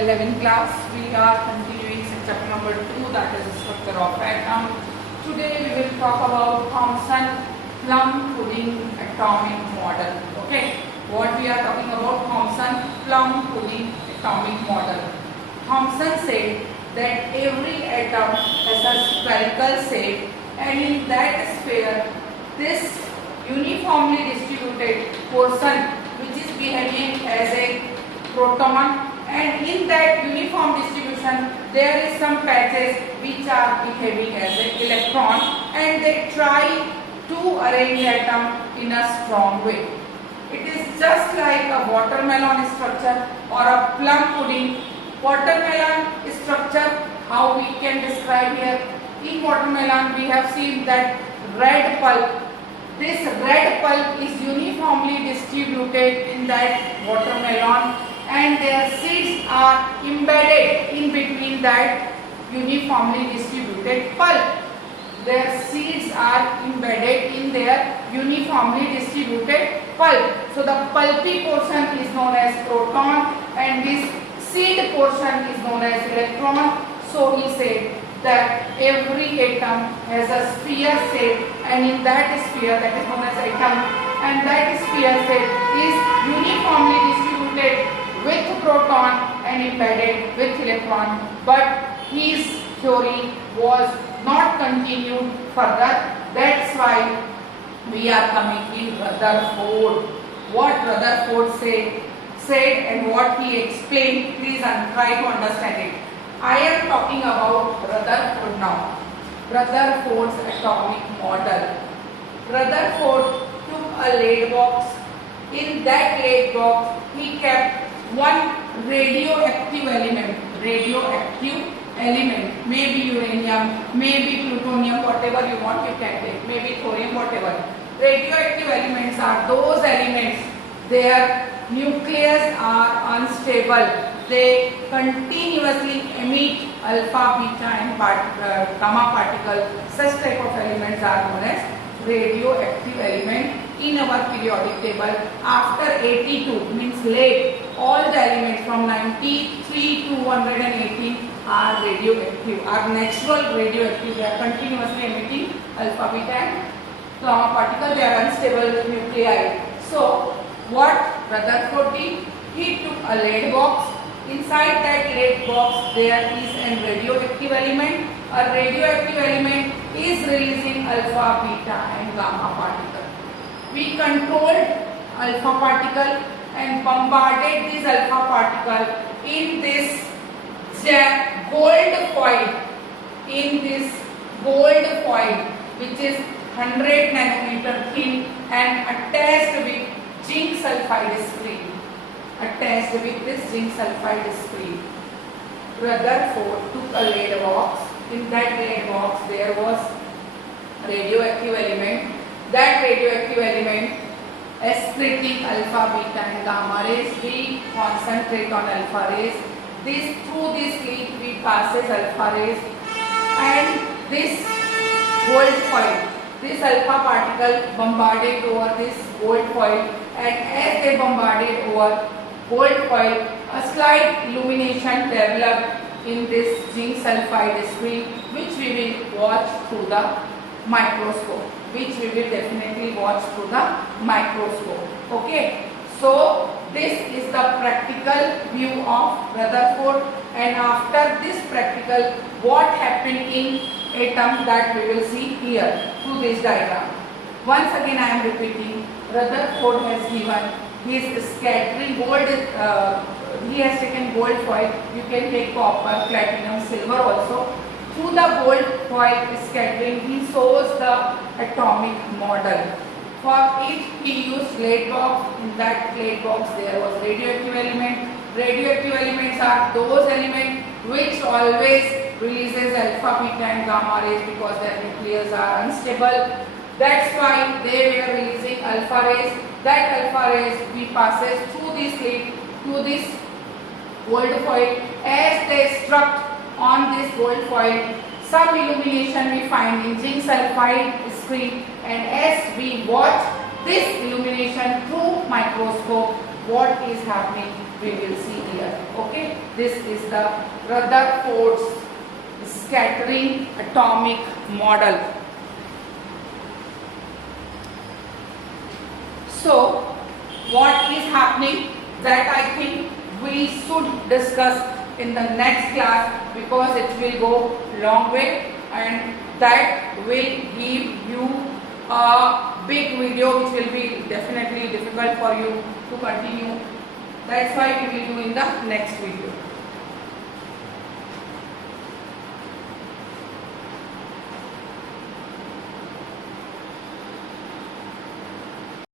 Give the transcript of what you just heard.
11th class. We are continuing chapter number 2, that is the structure of atom. Today we will talk about Thomson-Plum-Pudding atomic model. Okay, what we are talking about? Thomson-Plum-Pudding atomic model. Thomson said that every atom has a spherical shape, and in that sphere, this uniformly distributed portion which is behaving as a proton, and in that uniform distribution there is some patches which are behaving as an electron, and they try to arrange atom in a strong way. It is just like a watermelon structure or a plum pudding. Watermelon structure, how we can describe here? In watermelon we have seen that red pulp. This red pulp is uniformly distributed in that watermelon, and their seeds are embedded in between that uniformly distributed pulp. Their seeds are embedded in their uniformly distributed pulp. So the pulpy portion is known as proton, and this seed portion is known as electron. So he said that every atom has a sphere shape, and in that sphere, that is known as atom, and that sphere shape is uniformly distributed with proton and embedded with electron. But his theory was not continued further. That's why we are coming in Rutherford. What Rutherford said and what he explained, please try to understand it. I am talking about Rutherford now. Rutherford's atomic model. Rutherford took a lead box. In that lead box, he kept one radioactive element. Maybe uranium, maybe plutonium, whatever you want you can take. Maybe thorium, whatever. Radioactive elements are those elements, their nucleus are unstable. They continuously emit alpha, beta and gamma particle. Such type of elements are known as radioactive element in our periodic table. After 82 means late, all the elements from 93 to 118 are radioactive, are natural radioactive. They are continuously emitting alpha, beta and gamma particle. They are unstable nuclei. So what Rutherford did? He took a lead box. Inside that lead box there is a radioactive element. A radioactive element is releasing alpha, beta and gamma particle. We controlled alpha particle and bombarded this alpha particle in this gold foil. In this gold foil, which is 100 nanometer thin and attached with zinc sulfide screen. Attached with this zinc sulfide screen. Rutherford took a lead box. In that lead box there was radioactive element. That radioactive element excreting alpha, beta and gamma rays. We concentrate on alpha rays. Through this lead we passes alpha rays, and this gold foil. This alpha particle bombarded over this gold foil, and as they bombarded over gold foil, a slight illumination developed in this zinc sulfide screen, which we will watch through the microscope. Which we will definitely watch through the microscope. Okay. So this is the practical view of Rutherford, and after this practical, what happened in atom, that we will see here through this diagram. Once again I am repeating, Rutherford has given his scattering gold, he has taken gold foil. You can take copper, platinum, silver also. Through the gold foil scattering, he shows the atomic model. For it he used lead box. In that lead box there was radioactive element. Radioactive elements are those elements which always releases alpha, beta and gamma rays because their nucleus are unstable. That's why they were releasing alpha rays. That alpha rays we passes through this lead to this gold foil. As they struck on this gold foil, some illumination we find in zinc sulfide screen, and as we watch this illumination through microscope, what is happening? we will see here. Okay, this is the Rutherford's scattering atomic model. So what is happening, that I think we should discuss in the next class, because it will go long way and that will give you a big video which will be definitely difficult for you to continue. That's why we will do in the next video.